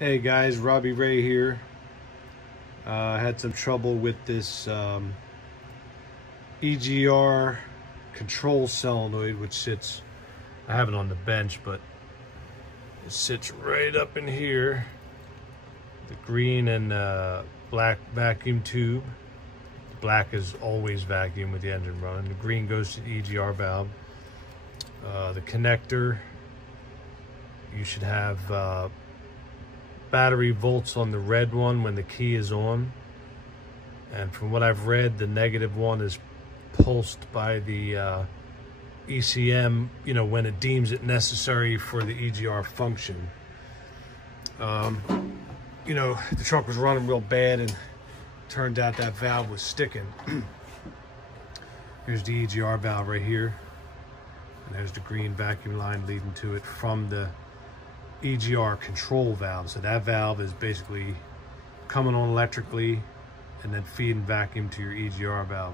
Hey guys, Robbie Ray here. I had some trouble with this EGR control solenoid, which sits, I have it on the bench, but it sits right up in here. The green and black vacuum tube. Black is always vacuum with the engine running. The green goes to the EGR valve. The connector, you should have battery volts on the red one when the key is on, and from what I've read, the negative one is pulsed by the ECM, you know, when it deems it necessary for the EGR function. You know, the truck was running real bad and turned out that valve was sticking. Here's the EGR valve right here, and there's the green vacuum line leading to it from the EGR control valve. So that valve is basically coming on electrically and then feeding vacuum to your EGR valve.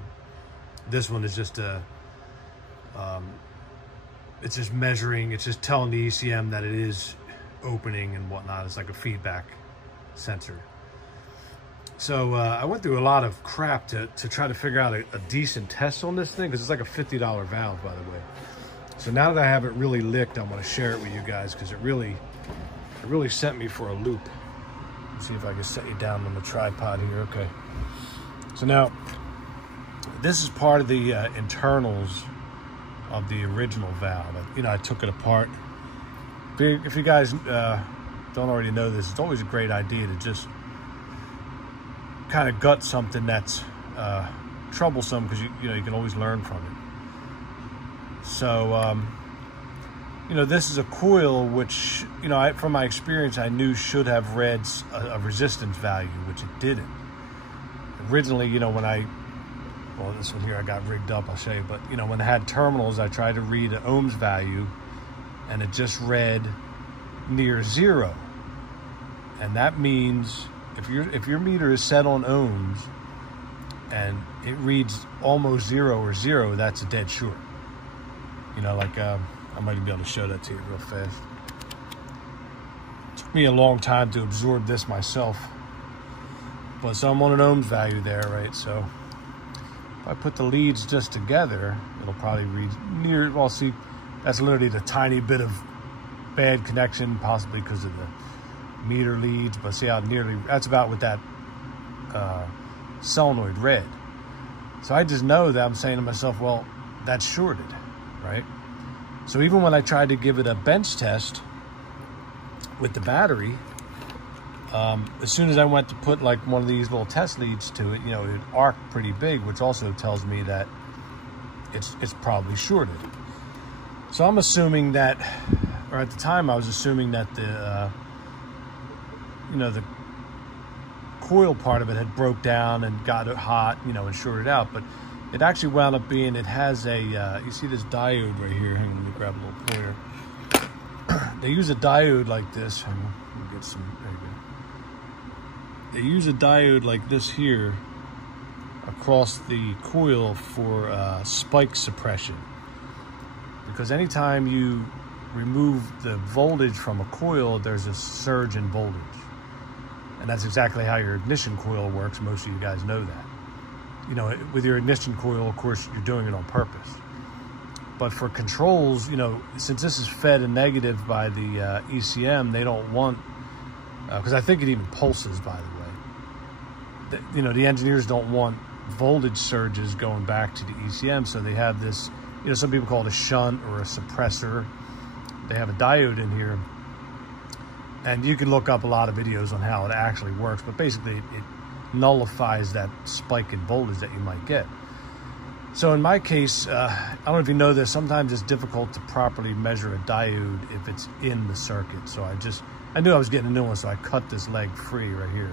This one is just it's just measuring, it's just telling the ECM that it is opening and whatnot. It's like a feedback sensor. So I went through a lot of crap to try to figure out a decent test on this thing, because it's like a $50 valve, by the way. So now that I have it really licked, I'm going to share it with you guys, because it really sent me for a loop. Let's see if I can set you down on the tripod here. Okay. So now, this is part of the internals of the original valve. You know, I took it apart. If you guys don't already know this, it's always a great idea to just kind of gut something that's troublesome, because you know, you can always learn from it. So you know, this is a coil which, you know, from my experience, I knew should have read a resistance value, which it didn't. Originally, you know, well, this one here I got rigged up, I'll show you, but you know, when I had terminals, I tried to read an ohms value and it just read near 0. And that means if your meter is set on ohms and it reads almost 0 or 0, that's a dead short. You know, like I might even be able to show that to you real fast. It took me a long time to absorb this myself. But so I'm on an ohms value there, right? So if I put the leads just together, it'll probably read near, well, see, that's literally the tiny bit of bad connection, possibly because of the meter leads, but see how nearly, that's about what that solenoid read. So I just know that I'm saying to myself, well, that's shorted, right? So even when I tried to give it a bench test with the battery, as soon as I went to put like one of these little test leads to it, you know, it arced pretty big, which also tells me that it's probably shorted. So I'm assuming that, or at the time I was assuming that the, you know, the coil part of it had broke down and got it hot, you know, and shorted out, but it actually wound up being, it has a, you see this diode right here. Hang on, let me grab a little pointer. They use a diode like this. Hang on, let me get some, there you go. They use a diode like this here across the coil for spike suppression. Because anytime you remove the voltage from a coil, there's a surge in voltage. And that's exactly how your ignition coil works. Most of you guys know that. You know, with your ignition coil, of course, you're doing it on purpose. But for controls, you know, since this is fed a negative by the ECM, they don't want, because I think it even pulses, by the way. You know, the engineers don't want voltage surges going back to the ECM, so they have this, you know, some people call it a shunt or a suppressor. They have a diode in here. And you can look up a lot of videos on how it actually works, but basically it nullifies that spike in voltage that you might get. So in my case, I don't know if you know this, sometimes it's difficult to properly measure a diode if it's in the circuit. So I knew I was getting a new one, so I cut this leg free right here.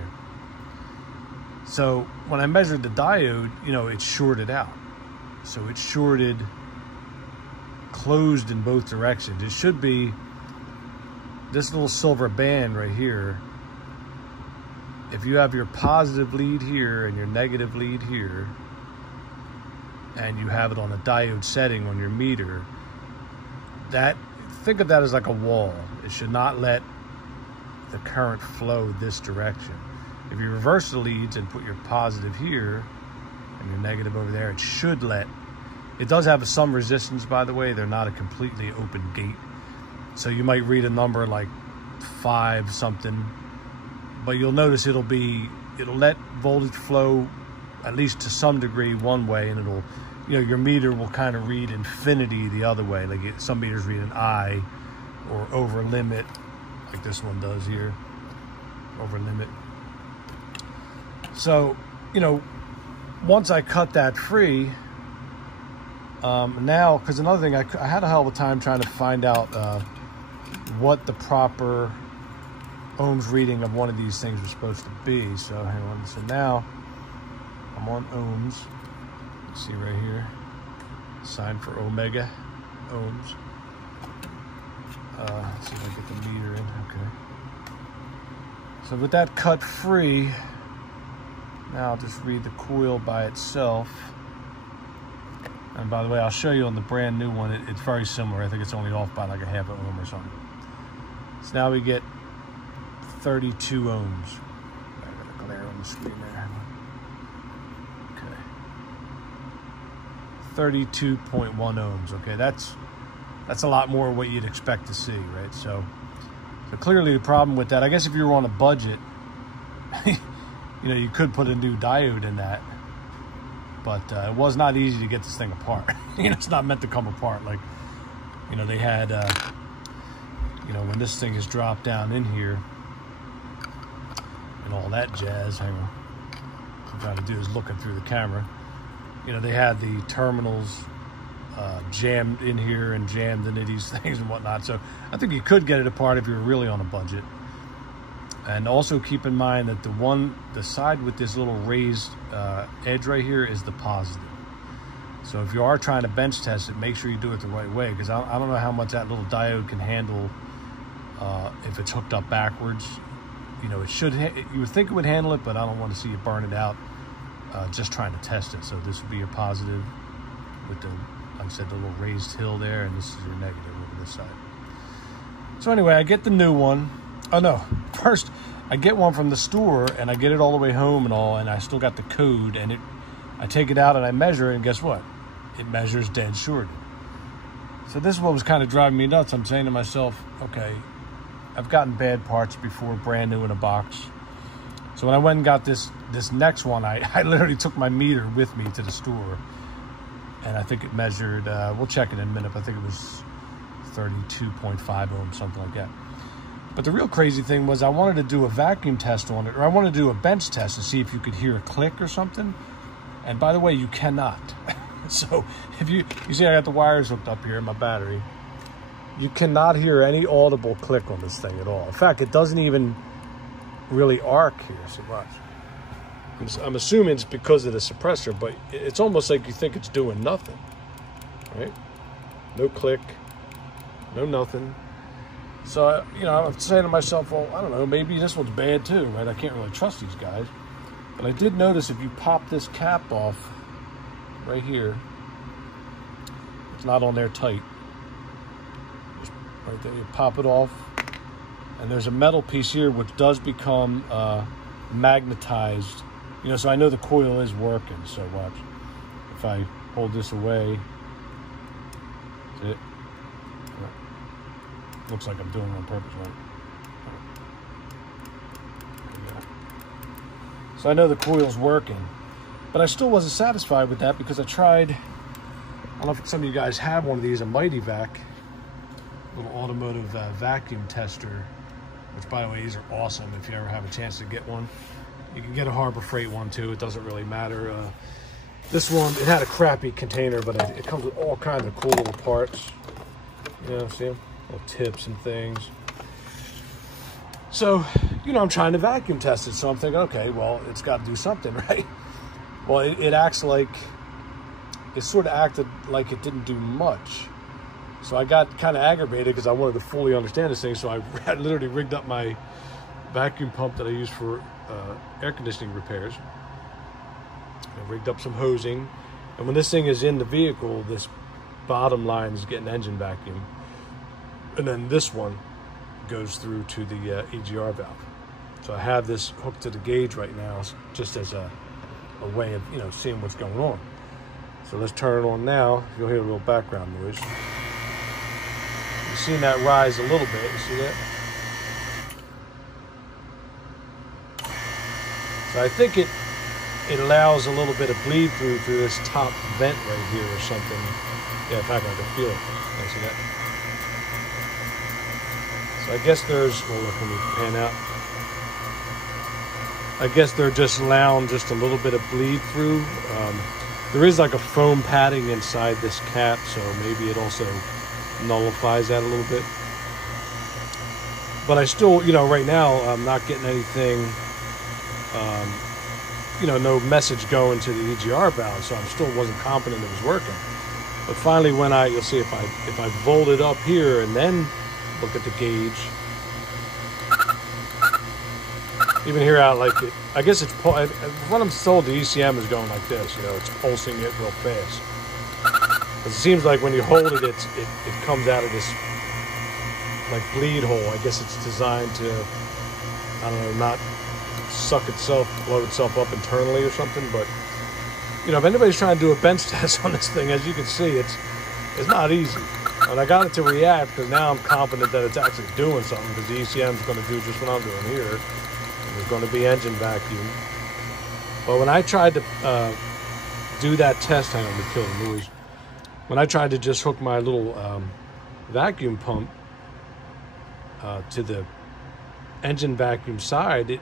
So when I measured the diode, you know, it shorted out. So it shorted closed in both directions. It should be this little silver band right here. If you have your positive lead here and your negative lead here, and you have it on a diode setting on your meter, that, think of that as like a wall. It should not let the current flow this direction. If you reverse the leads and put your positive here and your negative over there, it should let, it does have some resistance, by the way. They're not a completely open gate. So you might read a number like 5 something, but you'll notice it'll let voltage flow at least to some degree one way, and it'll, you know, your meter will kind of read infinity the other way. Like some meters read an I or over limit, like this one does here, over limit. So, you know, once I cut that free, now, because another thing, I had a hell of a time trying to find out what the proper ohms reading of one of these things was supposed to be. So hang on. So now I'm on ohms. Let's see right here, sign for omega ohms. Let's see if I get the meter in. Okay. So with that cut free, now I'll just read the coil by itself. And by the way, I'll show you on the brand new one, it's very similar. I think it's only off by like a half an ohm or something. So now we get 32 ohms. I got a glare on the screen there. Okay. 32.1 ohms. Okay, that's a lot more what you'd expect to see, right? So clearly the problem with that, I guess if you were on a budget, you know, you could put a new diode in that. But it was not easy to get this thing apart. You know, it's not meant to come apart. Like, you know, they had, you know, when this thing is dropped down in here and all that jazz, hang on. What I'm trying to do is looking through the camera. You know, they had the terminals jammed in here and jammed into these things and whatnot. So I think you could get it apart if you were really on a budget. And also keep in mind that the side with this little raised edge right here is the positive. So if you are trying to bench test it, make sure you do it the right way, because I don't know how much that little diode can handle if it's hooked up backwards. You know, it should, you would think it would handle it, but I don't want to see you burn it out just trying to test it. So this would be your positive with the, like I said, the little raised hill there, and this is your negative over this side. So anyway, I get the new one. Oh no, first I get one from the store and I get it all the way home and all, and I still got the code, and I take it out and I measure it, and guess what? It measures dead shorted. So this is what was kind of driving me nuts. I'm saying to myself, okay, I've gotten bad parts before, brand new in a box. So when I went and got this next one, I literally took my meter with me to the store, and I think it measured, we'll check it in a minute, but I think it was 32.5 ohms, something like that. But the real crazy thing was I wanted to do a vacuum test on it, or I wanted to do a bench test and see if you could hear a click or something. And by the way, you cannot. So if you see I got the wires hooked up here in my battery, you cannot hear any audible click on this thing at all. In fact, it doesn't even really arc here. So watch. I'm assuming it's because of the suppressor, but it's almost like you think it's doing nothing, right? No click, no nothing. So, you know, I'm saying to myself, well, I don't know, maybe this one's bad too, right? I can't really trust these guys. But I did notice if you pop this cap off right here, it's not on there tight. Just right there, you pop it off, and there's a metal piece here which does become magnetized. You know, so I know the coil is working. So watch. If I hold this away, see it? Looks like I'm doing it on purpose, right? So I know the coil's working, but I still wasn't satisfied with that, because I tried, I don't know if some of you guys have one of these, a Mighty Vac, little automotive vacuum tester, which by the way, these are awesome if you ever have a chance to get one. You can get a Harbor Freight one too, it doesn't really matter. This one, it had a crappy container, but it comes with all kinds of cool little parts. You know, see them? Little tips and things. So, you know, I'm trying to vacuum test it. So I'm thinking, okay, well, it's got to do something, right? Well, it acts like, it sort of acted like it didn't do much. So I got kind of aggravated because I wanted to fully understand this thing. So I literally rigged up my vacuum pump that I use for air conditioning repairs. I rigged up some hosing. And when this thing is in the vehicle, this bottom line is getting engine vacuum. And then this one goes through to the EGR valve. So I have this hooked to the gauge right now, just as a way of, you know, seeing what's going on. So let's turn it on now. You'll hear a little background noise. You've seen that rise a little bit. You see that? So I think it allows a little bit of bleed through this top vent right here or something. Yeah, in fact, I can feel it. You see that? So I guess there's, well, look, let me pan out. I guess they're just allowing just a little bit of bleed through. There is like a foam padding inside this cap, so maybe it also nullifies that a little bit. But I still, you know, right now I'm not getting anything, you know, no message going to the EGR valve, so I still wasn't confident it was working. But finally, when you'll see if I volt it up here and then look at the gauge, even here out like it, I guess it's what I'm told, the ECM is going like this. You know, it's pulsing it real fast. It seems like when you hold it, it comes out of this like bleed hole. I guess it's designed to, I don't know, not suck itself, blow itself up internally or something. But you know, if anybody's trying to do a bench test on this thing, as you can see, it's not easy. And I got it to react because now I'm confident that it's actually doing something, because the ECM is going to do just what I'm doing here. There's going to be engine vacuum. But when I tried to do that test, hang on, to kill the noise. When I tried to just hook my little vacuum pump to the engine vacuum side,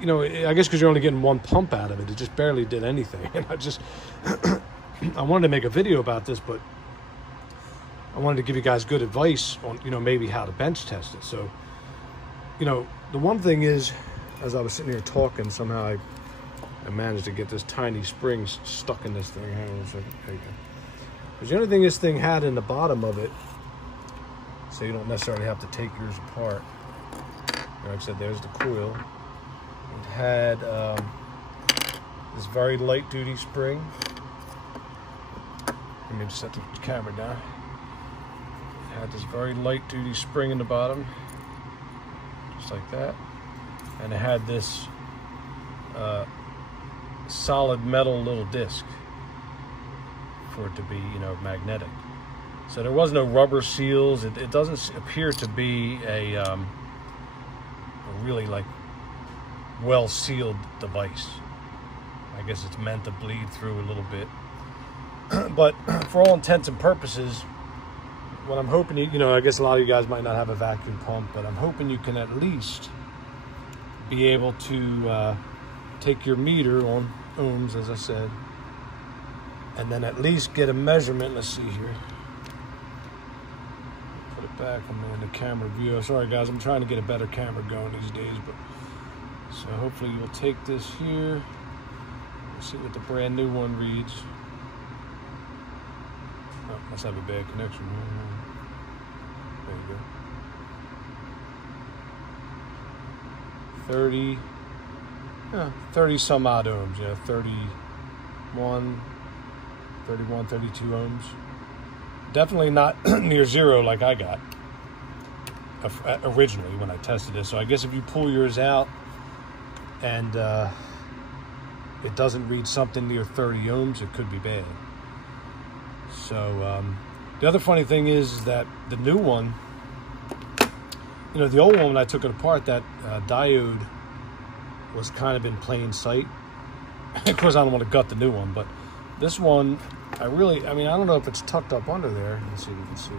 you know, I guess because you're only getting one pump out of it, it just barely did anything. And I wanted to make a video about this, but I wanted to give you guys good advice on, you know, maybe how to bench test it. So, you know, the one thing is, as I was sitting here talking, somehow I managed to get this tiny spring stuck in this thing. Hang on a second. There you go. Because the only thing this thing had in the bottom of it, so you don't necessarily have to take yours apart. Like I said, there's the coil. It had this very light duty spring. Let me just set the camera down. It had this very light duty spring in the bottom, just like that. And it had this solid metal little disc for it to be, you know, magnetic. So there was no rubber seals. It doesn't appear to be a really like well sealed device. I guess it's meant to bleed through a little bit. But for all intents and purposes, what I'm hoping, you know, I guess a lot of you guys might not have a vacuum pump, but I'm hoping you can at least be able to take your meter on ohms, as I said, and then at least get a measurement. Let's see here. Put it back. I'm in the camera view. Sorry guys, I'm trying to get a better camera going these days, but so hopefully you'll take this here. Let's see what the brand new one reads. Oh, must have a bad connection. There you go. 30 some odd ohms, yeah, 31, 32 ohms. Definitely not near zero like I got originally when I tested this. So I guess if you pull yours out and it doesn't read something near 30 ohms, it could be bad. So the other funny thing is that the new one, you know, the old one, when I took it apart, that diode was kind of in plain sight. Of course, I don't want to gut the new one, but this one, I mean, I don't know if it's tucked up under there. Let's see if you can see.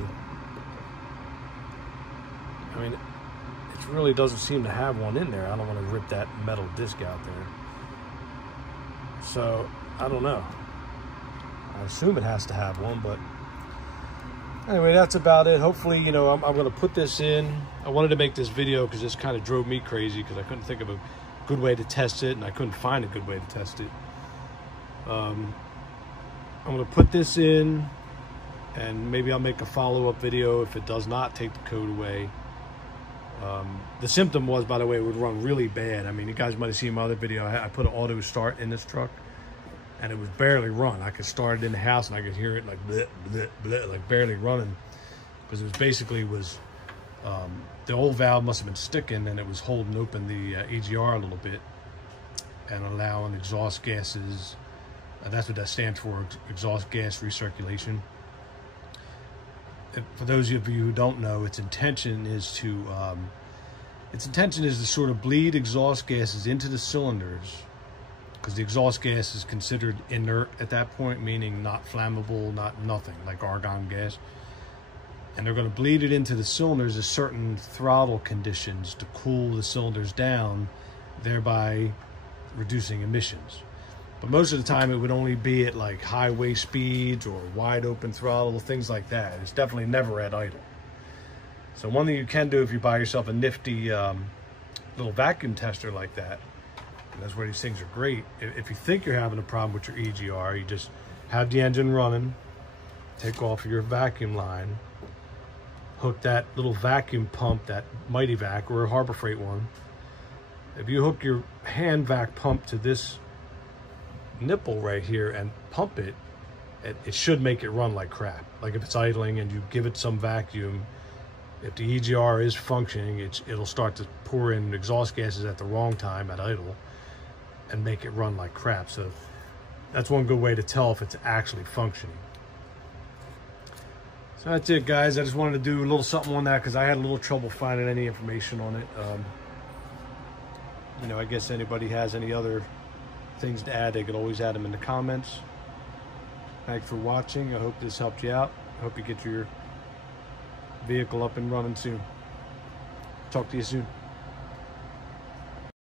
I mean, it really doesn't seem to have one in there. I don't want to rip that metal disc out there. So, I don't know. I assume it has to have one, but anyway, that's about it. Hopefully, you know, I'm going to put this in. I wanted to make this video because this kind of drove me crazy because I couldn't think of a good way to test it, and I couldn't find a good way to test it. I'm going to put this in, and maybe I'll make a follow-up video if it does not take the code away. The symptom was, by the way, it would run really bad. I mean, you guys might have seen my other video. I put an auto start in this truck, and it was barely run. I could start it in the house, and I could hear it like bleh, bleh, bleh, like barely running, because it was basically The old valve must have been sticking, and it was holding open the EGR a little bit and allowing exhaust gases. That's what that stands for, exhaust gas recirculation. For those of you who don't know, its intention is to sort of bleed exhaust gases into the cylinders, because the exhaust gas is considered inert at that point, meaning not flammable, nothing, like argon gas. And they're going to bleed it into the cylinders at certain throttle conditions to cool the cylinders down, thereby reducing emissions. But most of the time it would only be at like highway speeds or wide open throttle, things like that. It's definitely never at idle. So one thing you can do if you buy yourself a nifty little vacuum tester like that, and that's where these things are great. If you think you're having a problem with your EGR, you just have the engine running, take off your vacuum line, hook that little vacuum pump, that Mighty Vac or a Harbor Freight one. If you hook your hand vac pump to this nipple right here and pump it, it should make it run like crap. Like if it's idling and you give it some vacuum, if the EGR is functioning, it'll start to pour in exhaust gases at the wrong time at idle and make it run like crap. So that's one good way to tell if it's actually functioning. So that's it, guys. I just wanted to do a little something on that because I had a little trouble finding any information on it. You know, I guess anybody has any other things to add, they could always add them in the comments. Thanks for watching. I hope this helped you out. I hope you get your vehicle up and running soon. Talk to you soon.